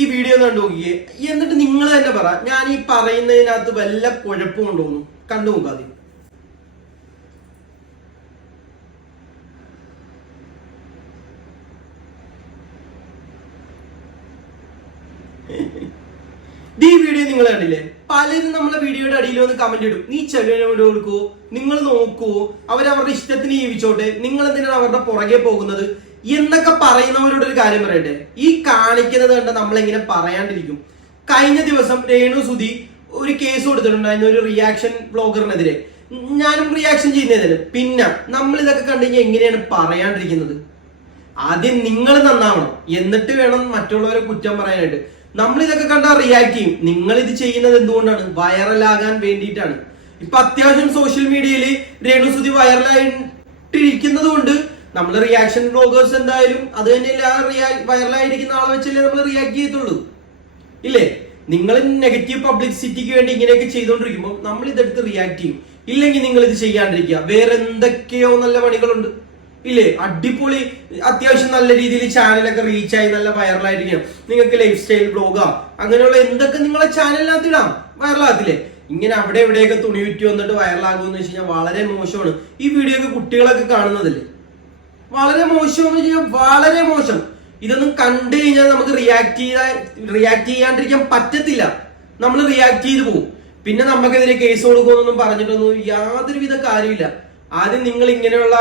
ഈ വീഡിയോ കണ്ടു നോക്കിയേ, എന്നിട്ട് നിങ്ങൾ തന്നെ പറ ഞാൻ ഈ പറയുന്നതിനകത്ത് വല്ല കുഴപ്പമുണ്ടോന്നു. കണ്ടു നോക്കാതെ. ഈ വീഡിയോ നിങ്ങൾ കണ്ടില്ലേ? പലരും നമ്മളെ വീഡിയോയുടെ അടിയിൽ വന്ന് കമന്റ് ഇടും, നീ ചെവിയോട് കൊടുക്കുവോ, നിങ്ങൾ നോക്കുവോ, അവരവരുടെ ഇഷ്ടത്തിന് ജീവിച്ചോട്ടെ, നിങ്ങൾ എന്തിനാണ് അവരുടെ പുറകെ പോകുന്നത് എന്നൊക്കെ പറയുന്നവരോട് ഒരു കാര്യം പറയട്ടെ. ഈ കാണിക്കുന്നത് കണ്ട നമ്മളെങ്ങനെ പറയാണ്ടിരിക്കും? കഴിഞ്ഞ ദിവസം രേണു സുധി ഒരു കേസ് കൊടുത്തിട്ടുണ്ടായിരുന്നു ഒരു റിയാക്ഷൻ ബ്ലോഗറിനെതിരെ. ഞാനും റിയാക്ഷൻ ചെയ്യുന്നതിന്. പിന്നെ നമ്മൾ ഇതൊക്കെ കണ്ടു കഴിഞ്ഞാൽ എങ്ങനെയാണ് പറയാണ്ടിരിക്കുന്നത്? ആദ്യം നിങ്ങൾ നന്നാവണം, എന്നിട്ട് വേണം മറ്റുള്ളവരെ കുറ്റം പറയാനായിട്ട്. നമ്മൾ ഇതൊക്കെ കണ്ടാൽ റിയാക്ട് ചെയ്യും. നിങ്ങൾ ഇത് ചെയ്യുന്നത് എന്തുകൊണ്ടാണ്? വൈറലാകാൻ വേണ്ടിയിട്ടാണ്. ഇപ്പൊ അത്യാവശ്യം സോഷ്യൽ മീഡിയയിൽ രേണു സുധി വൈറലായിട്ടിരിക്കുന്നത് കൊണ്ട് നമ്മൾ റിയാക്ഷൻ ബ്ലോഗേഴ്സ് എന്തായാലും അത് തന്നെയല്ലേ, ആ വൈറലായിരിക്കുന്ന ആളെ വെച്ചല്ലേ നമ്മൾ റിയാക്ട് ചെയ്യത്തുള്ളൂ, ഇല്ലേ? നിങ്ങൾ നെഗറ്റീവ് പബ്ലിസിറ്റിക്ക് വേണ്ടി ഇങ്ങനെയൊക്കെ ചെയ്തുകൊണ്ടിരിക്കുമ്പോൾ നമ്മൾ ഇതെടുത്ത് റിയാക്ട് ചെയ്യും. ഇല്ലെങ്കിൽ നിങ്ങൾ ഇത് ചെയ്യാണ്ടിരിക്കുക. വേറെ എന്തൊക്കെയോ നല്ല പണികളുണ്ട്, ഇല്ലേ? അടിപൊളി അത്യാവശ്യം നല്ല രീതിയിൽ ചാനലൊക്കെ റീച്ചായി നല്ല വൈറലായിരിക്കണം. നിങ്ങൾക്ക് ലൈഫ് സ്റ്റൈൽ ബ്ലോഗാ അങ്ങനെയുള്ള എന്തൊക്കെ നിങ്ങളെ ചാനലിനകത്ത് ഇടാം, വൈറലാകത്തില്ലേ? ഇങ്ങനെ അവിടെ എവിടെയൊക്കെ തുണി വിറ്റ് വന്നിട്ട് വൈറലാകുമെന്ന് വെച്ച് കഴിഞ്ഞാൽ വളരെ മോശമാണ്. ഈ വീഡിയോ ഒക്കെ കുട്ടികളൊക്കെ കാണുന്നതല്ലേ, വളരെ മോശം എന്ന് വെച്ചാൽ വളരെ മോശം. ഇതൊന്നും കണ്ടു കഴിഞ്ഞാൽ നമുക്ക് റിയാക്ട് ചെയ്യാണ്ടിരിക്കാൻ പറ്റത്തില്ല. നമ്മൾ റിയാക്ട് ചെയ്ത് പോകും. പിന്നെ നമുക്കെതിരെ കേസ് കൊടുക്കുമെന്നൊന്നും പറഞ്ഞിട്ടൊന്നും യാതൊരുവിധ കാര്യമില്ല. ആദ്യം നിങ്ങൾ ഇങ്ങനെയുള്ള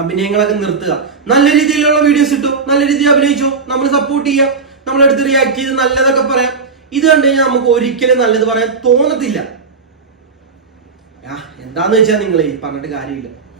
അഭിനയങ്ങളൊക്കെ നിർത്തുക. നല്ല രീതിയിലുള്ള വീഡിയോസ് ഇട്ടു, നല്ല രീതിയിൽ അഭിനയിച്ചോ, നമ്മൾ സപ്പോർട്ട് ചെയ്യാം, നമ്മളെടുത്ത് റിയാക്ട് ചെയ്ത് നല്ലതൊക്കെ പറയാം. ഇത് കണ്ടു കഴിഞ്ഞാൽ നമുക്ക് ഒരിക്കലും നല്ലത് പറയാൻ തോന്നത്തില്ല. എന്താന്ന് വെച്ചാൽ നിങ്ങൾ പറഞ്ഞിട്ട് കാര്യമില്ല.